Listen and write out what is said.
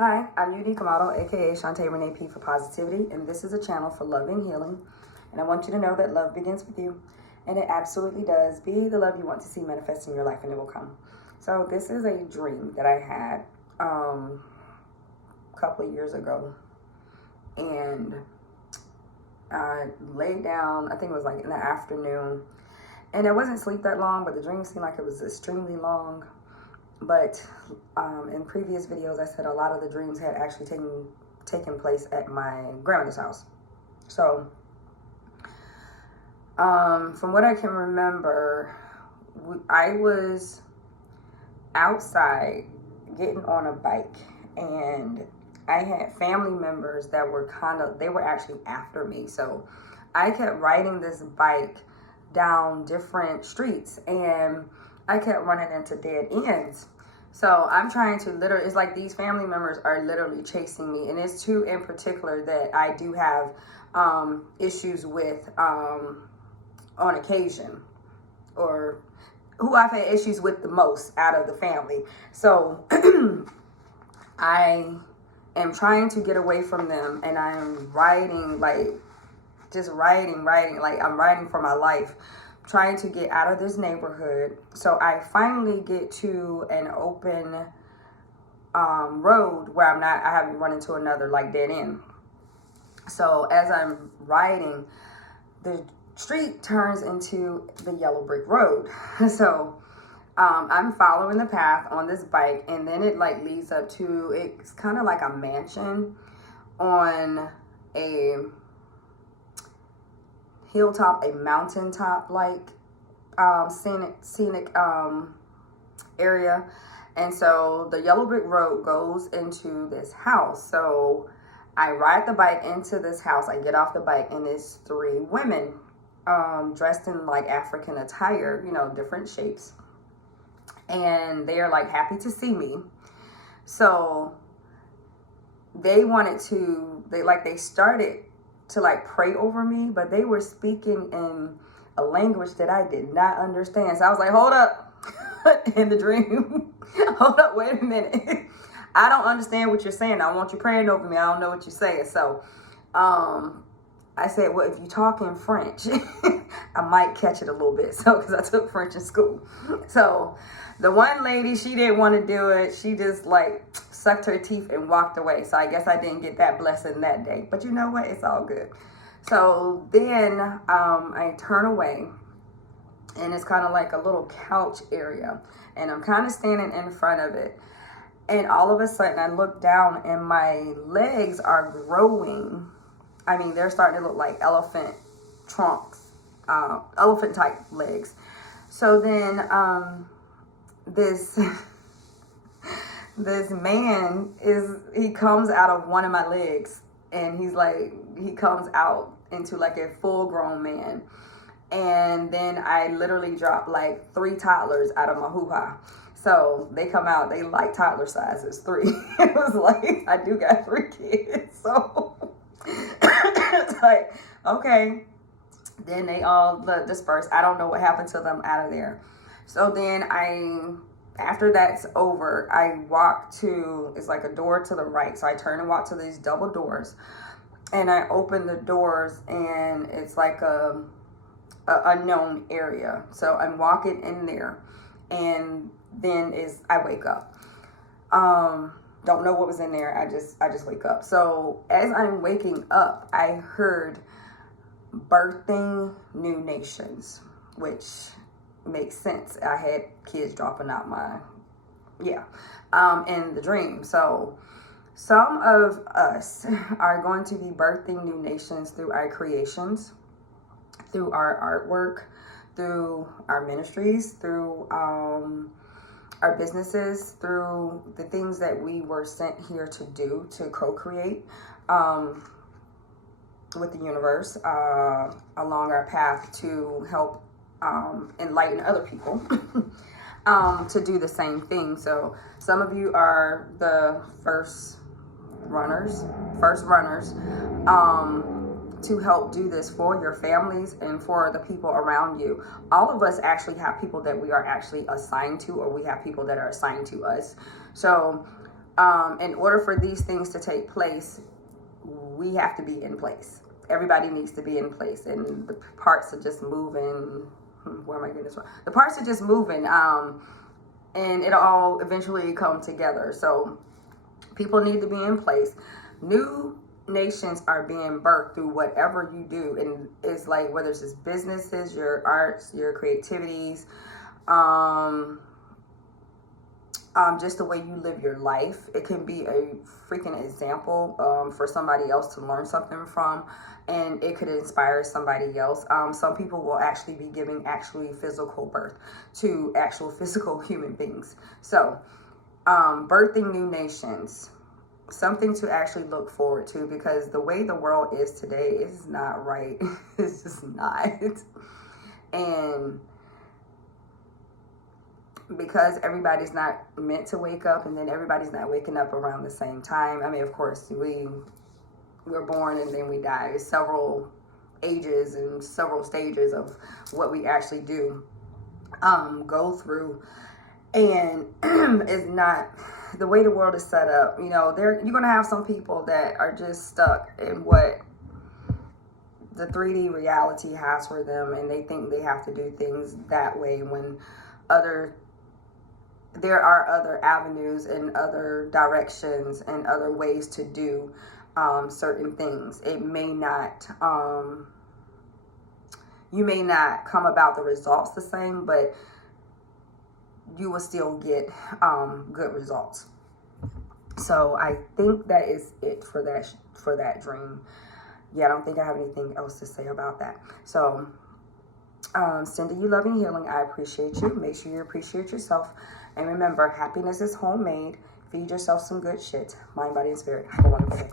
Hi, I'm Uniqu3, aka Shantae Renee P for Positivity, and this is a channel for love and healing. And I want you to know that love begins with you, and it absolutely does. Be the love you want to see manifest in your life, and it will come. So this is a dream that I had a couple of years ago, and I laid down. I think it was like in the afternoon, and I wasn't asleep that long, but the dream seemed like it was extremely long. But in previous videos, I said a lot of the dreams had actually taken place at my grandmother's house. So from what I can remember, I was outside getting on a bike, and I had family members that were they were actually after me. So I kept riding this bike down different streets, and I kept running into dead ends. So I'm trying to it's like these family members are literally chasing me. And it's two in particular that I do have issues with on occasion, or who I've had issues with the most out of the family. So I am trying to get away from them, and I'm riding, like just riding, like I'm riding for my life, trying to get out of this neighborhood. So I finally get to an open road where I haven't run into another like dead end. So as I'm riding, the street turns into the yellow brick road. So I'm following the path on this bike, and then it like leads up to, it's kind of like a mansion on a hilltop, a mountaintop like scenic area. And so the yellow brick road goes into this house. So I ride the bike into this house. I get off the bike, and it's three women dressed in like African attire, different shapes, and they are like happy to see me. So they started to like pray over me, but they were speaking in a language that I did not understand. So I was like, hold up. In the dream, hold up, wait a minute. I don't understand what you're saying. I want you praying over me. I don't know what you're saying. So I said, well, if you talk in French, I might catch it a little bit. So, because I took French in school. So the one lady, she didn't want to do it. She just like sucked her teeth and walked away. So I guess I didn't get that blessing that day. But you know what? It's all good. So then I turn away, and it's kind of like a little couch area. And I'm kind of standing in front of it. And all of a sudden I look down, and my legs are growing. I mean, they're starting to look like elephant trunks, elephant type legs. So then this man he comes out of one of my legs, and he comes out into like a full grown man. And then I literally dropped like 3 toddlers out of my hoo-ha. So they come out, they like toddler sizes, 3. It was like, I do got 3 kids. So it's like, okay. Then they all dispersed. I don't know what happened to them out of there. So then after that's over, I walk to, it's like a door to the right. So I turn and walk to these double doors, and I open the doors, and it's like a unknown area. So I'm walking in there, and then I wake up. Don't know what was in there. I just wake up. So as I'm waking up, I heard birthing new nations, which makes sense. I had kids dropping out in the dream. So some of us are going to be birthing new nations through our creations, through our artwork, through our ministries, through our businesses, through the things that we were sent here to do, to co-create with the universe along our path to help enlighten other people to do the same thing. So some of you are the first runners to help do this for your families and for the people around you. All of us actually have people that we are actually assigned to, or we have people that are assigned to us. So in order for these things to take place, we have to be in place. Everybody needs to be in place, and the parts are just moving. Where am I getting this from? The parts are just moving, and it'll all eventually come together. So people need to be in place. New nations are being birthed through whatever you do, and it's like whether it's just businesses, your arts, your creativities, just the way you live your life. It can be a freaking example for somebody else to learn something from, and it could inspire somebody else. Some people will actually be giving physical birth to actual physical human beings. So birthing new nations, something to actually look forward to, because the way the world is today is not right. It's just not. And because everybody's not meant to wake up, and then everybody's not waking up around the same time. I mean, of course, we're born and then we die. Several ages and several stages of what we actually do go through. And it's not the way the world is set up. You know, you're going to have some people that are just stuck in what the 3D reality has for them, and they think they have to do things that way, when there are other avenues and other directions and other ways to do certain things. It may not, you may not come about the results the same, but you will still get good results. So I think that is it for that dream. Yeah, I don't think I have anything else to say about that. So sending you love and healing. I appreciate you. Make sure you appreciate yourself. And remember, happiness is homemade. Feed yourself some good shit. Mind, body, and spirit. Have a wonderful day.